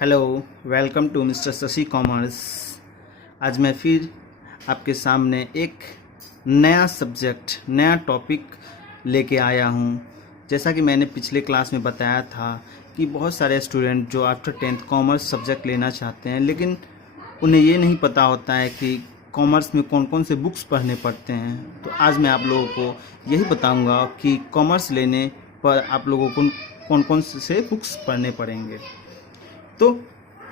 Hello, welcome to mister Shashi commerce. आज मैं फिर आपके सामने एक नया सब्जेक्ट, नया टॉपिक लेके आया हूँ। जैसा कि मैंने पिछले क्लास में बताया था कि बहुत सारे स्टूडेंट जो आफ्टर 10th कॉमर्स सब्जेक्ट लेना चाहते हैं, लेकिन उन्हें ये नहीं पता होता है कि कॉमर्स में कौन कौन से बुक्स पढ़ने पड़ते हैं। तो आज मैं आप लोगों को यही बताऊंगा कि कॉमर्स लेने पर आप लोगों को कौन कौन से बुक्स पढ़ने पड़ेंगे। तो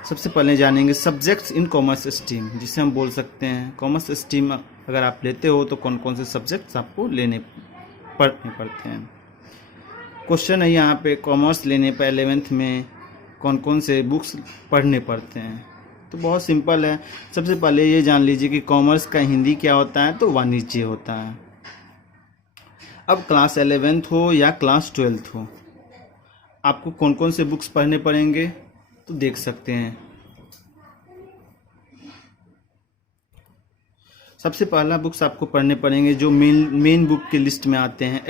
सबसे पहले जानेंगे सब्जेक्ट्स इन कॉमर्स स्ट्रीम, जिसे हम बोल सकते हैं कॉमर्स स्ट्रीम अगर आप लेते हो तो कौन कौन से सब्जेक्ट्स आपको पढ़ने पड़ते हैं। क्वेश्चन है यहाँ पे, कॉमर्स लेने पर 11th में कौन कौन से बुक्स पढ़ने पड़ते हैं। तो बहुत सिंपल है। सबसे पहले ये जान लीजिए कि कॉमर्स का हिंदी क्या होता है, तो वाणिज्य होता है। अब क्लास 11th हो या क्लास 12th हो, आपको कौन कौन से बुक्स पढ़ने पड़ेंगे तो देख सकते हैं। सबसे पहला बुक्स आपको पढ़ने पड़ेंगे जो मेन बुक के लिस्ट में आते हैं,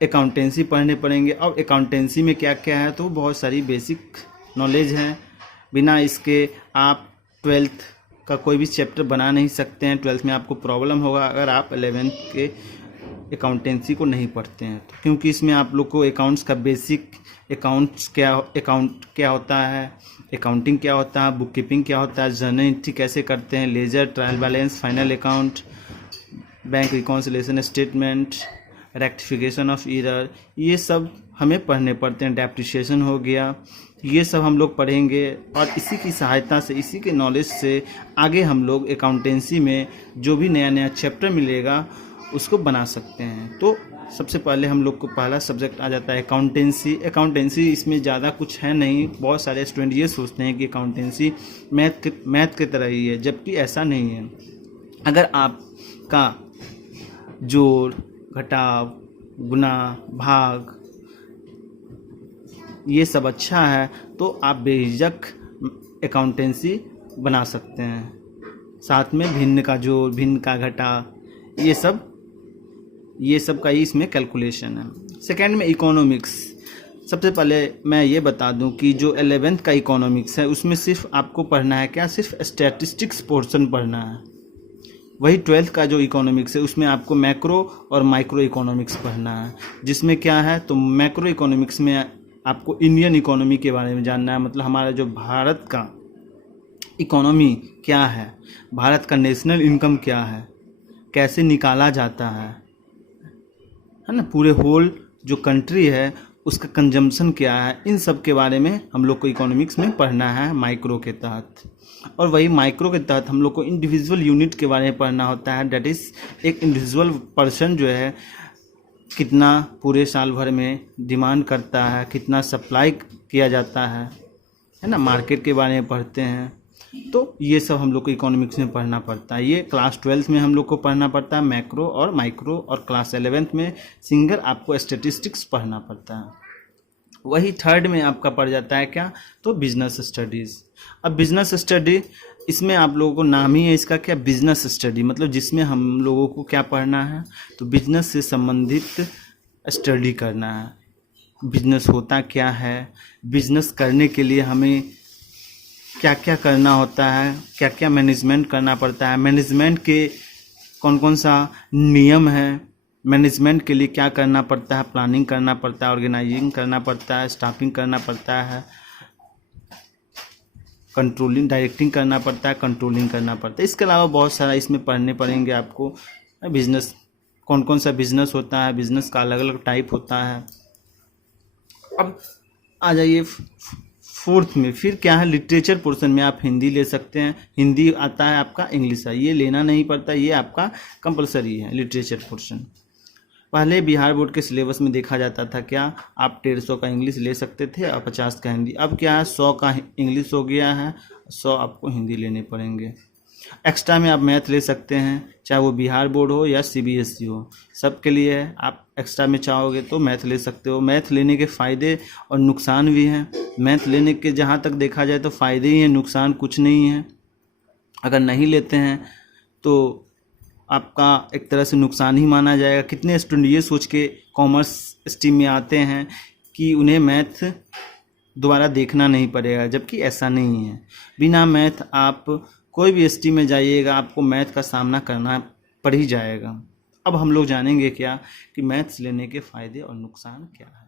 अकाउंटेंसी पढ़ने पड़ेंगे। अब अकाउंटेंसी में क्या क्या है, तो बहुत सारी बेसिक नॉलेज है। बिना इसके आप 12th का कोई भी चैप्टर बना नहीं सकते हैं। 12th में आपको प्रॉब्लम होगा अगर आप 11th के अकाउंटेंसी को नहीं पढ़ते हैं तो, क्योंकि इसमें आप लोग को अकाउंट्स का बेसिक, अकाउंट क्या होता है, अकाउंटिंग क्या होता है, बुक कीपिंग क्या होता है, जर्नल एंट्री कैसे करते हैं, ledger, trial balance, final account, bank reconciliation statement, rectification of error, ये सब हमें पढ़ने पड़ते हैं। डेप्रिसिएशन हो गया, ये सब हम लोग पढ़ेंगे और इसी की सहायता से, इसी के नॉलेज से आगे हम लोग अकाउंटेंसी में जो भी नया नया चैप्टर मिलेगा उसको बना सकते हैं। तो सबसे पहले हम लोग को पहला सब्जेक्ट आ जाता है अकाउंटेंसी। इसमें ज़्यादा कुछ है नहीं। बहुत सारे स्टूडेंट ये सोचते हैं कि अकाउंटेंसी मैथ की तरह ही है, जबकि ऐसा नहीं है। अगर आपका जोड़, घटाव, गुना, भाग ये सब अच्छा है तो आप बेझिझक अकाउंटेंसी बना सकते हैं। साथ में भिन्न का जोड़, भिन्न का घटा, ये सब का ही इसमें कैलकुलेशन है। सेकेंड में इकोनॉमिक्स। सबसे पहले मैं ये बता दूं कि जो 11th का इकोनॉमिक्स है उसमें सिर्फ आपको पढ़ना है क्या, सिर्फ स्टैटिस्टिक्स पोर्शन पढ़ना है। वही 12th का जो इकोनॉमिक्स है उसमें आपको मैक्रो और माइक्रो इकोनॉमिक्स पढ़ना है। जिसमें क्या है, तो मैक्रो इकोनॉमिक्स में आपको इंडियन इकोनॉमी के बारे में जानना है। मतलब हमारा जो भारत का इकोनॉमी क्या है, भारत का नेशनल इनकम क्या है, कैसे निकाला जाता है ना, पूरे होल जो कंट्री है उसका कंजम्पशन क्या है, इन सब के बारे में हम लोग को इकोनॉमिक्स में पढ़ना है माइक्रो के तहत। और वही माइक्रो के तहत हम लोग को इंडिविजुअल यूनिट के बारे में पढ़ना होता है। डेट इज़ एक इंडिविजुअल पर्सन जो है कितना पूरे साल भर में डिमांड करता है, कितना सप्लाई किया जाता है ना, मार्केट के बारे में पढ़ते हैं। तो ये सब हम लोग को इकोनॉमिक्स में पढ़ना पड़ता है। ये क्लास 12th में हम लोग को पढ़ना पड़ता है मैक्रो और माइक्रो, और क्लास 11th में सिंगल आपको स्टैटिस्टिक्स पढ़ना पड़ता है। वही थर्ड में आपका पड़ जाता है क्या, तो बिजनेस स्टडीज़। अब बिजनेस स्टडी, इसमें आप लोगों को नाम ही है इसका क्या, बिजनेस स्टडी। मतलब जिसमें हम लोगों को क्या पढ़ना है, तो बिजनेस से संबंधित स्टडी करना है। बिजनेस होता क्या है, बिजनेस करने के लिए हमें क्या क्या करना होता है, क्या क्या मैनेजमेंट करना पड़ता है, मैनेजमेंट के कौन कौन सा नियम है, मैनेजमेंट के लिए क्या करना पड़ता है, प्लानिंग करना पड़ता है, ऑर्गेनाइजिंग करना पड़ता है, स्टाफिंग करना पड़ता है, कंट्रोलिंग, डायरेक्टिंग करना पड़ता है, कंट्रोलिंग करना पड़ता है। इसके अलावा बहुत सारा इसमें पढ़ने पड़ेंगे आपको। बिजनेस, कौन कौन सा बिजनेस होता है, बिजनेस का अलग अलग टाइप होता है। अब आ जाइए फोर्थ में, फिर क्या है, लिटरेचर पोर्शन में आप हिंदी ले सकते हैं। हिंदी आता है आपका, इंग्लिश है, ये लेना नहीं पड़ता, ये आपका कंपलसरी है लिटरेचर पोर्शन। पहले बिहार बोर्ड के सिलेबस में देखा जाता था क्या, आप 150 का इंग्लिश ले सकते थे और 50 का हिंदी। अब क्या है, 100 का इंग्लिश हो गया है, 100 आपको हिंदी लेने पड़ेंगे। एक्स्ट्रा में आप मैथ ले सकते हैं, चाहे वो बिहार बोर्ड हो या CBSE हो, सबके लिए है। आप एक्स्ट्रा में चाहोगे तो मैथ ले सकते हो। मैथ लेने के फ़ायदे और नुकसान भी हैं। मैथ लेने के जहाँ तक देखा जाए तो फ़ायदे ही हैं, नुकसान कुछ नहीं है। अगर नहीं लेते हैं तो आपका एक तरह से नुकसान ही माना जाएगा। कितने स्टूडेंट ये सोच के कॉमर्स स्ट्रीम में आते हैं कि उन्हें मैथ दोबारा देखना नहीं पड़ेगा, जबकि ऐसा नहीं है। बिना मैथ आप कोई भी एसटी में जाइएगा आपको मैथ का सामना करना पड़ ही जाएगा। अब हम लोग जानेंगे क्या कि मैथ्स लेने के फ़ायदे और नुकसान क्या है।